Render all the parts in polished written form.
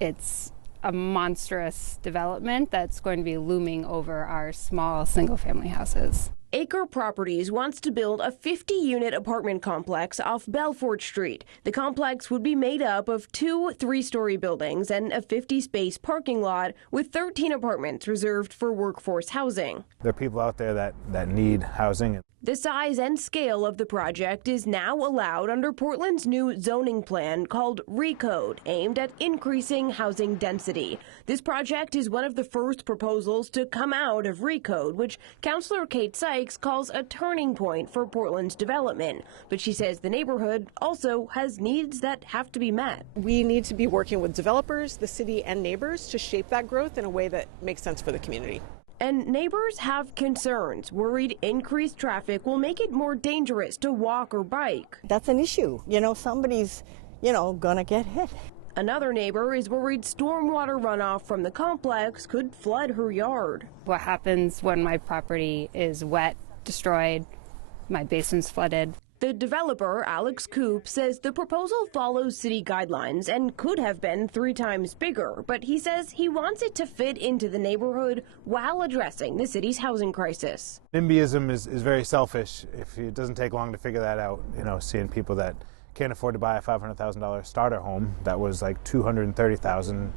It's a monstrous development that's going to be looming over our small single-family houses. Acre Properties wants to build a 50-unit apartment complex off Belfort Street. The complex would be made up of 2 3-story buildings and a 50-space parking lot with 13 apartments reserved for workforce housing. There are people out there that need housing. The size and scale of the project is now allowed under Portland's new zoning plan called RECODE, aimed at increasing housing density. This project is one of the first proposals to come out of RECODE, which Councillor Kate Sykes calls a turning point for Portland's development. But she says the neighborhood also has needs that have to be met. We need to be working with developers, the city, and neighbors to shape that growth in a way that makes sense for the community. And neighbors have concerns, worried increased traffic will make it more dangerous to walk or bike. That's an issue. Somebody's, gonna get hit. Another neighbor is worried stormwater runoff from the complex could flood her yard. What happens when my property is wet, destroyed, my basement's flooded? The developer, Alex Koop, says the proposal follows city guidelines and could have been 3 times bigger, but he says he wants it to fit into the neighborhood while addressing the city's housing crisis. NIMBYism is very selfish. If it doesn't take long to figure that out, seeing people that can't afford to buy a $500,000 starter home that was like $230,000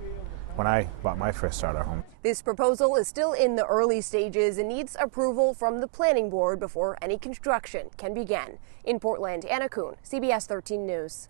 when I bought my first starter home. This proposal is still in the early stages and needs approval from the planning board before any construction can begin. In Portland, Anna Kuhn, CBS 13 News.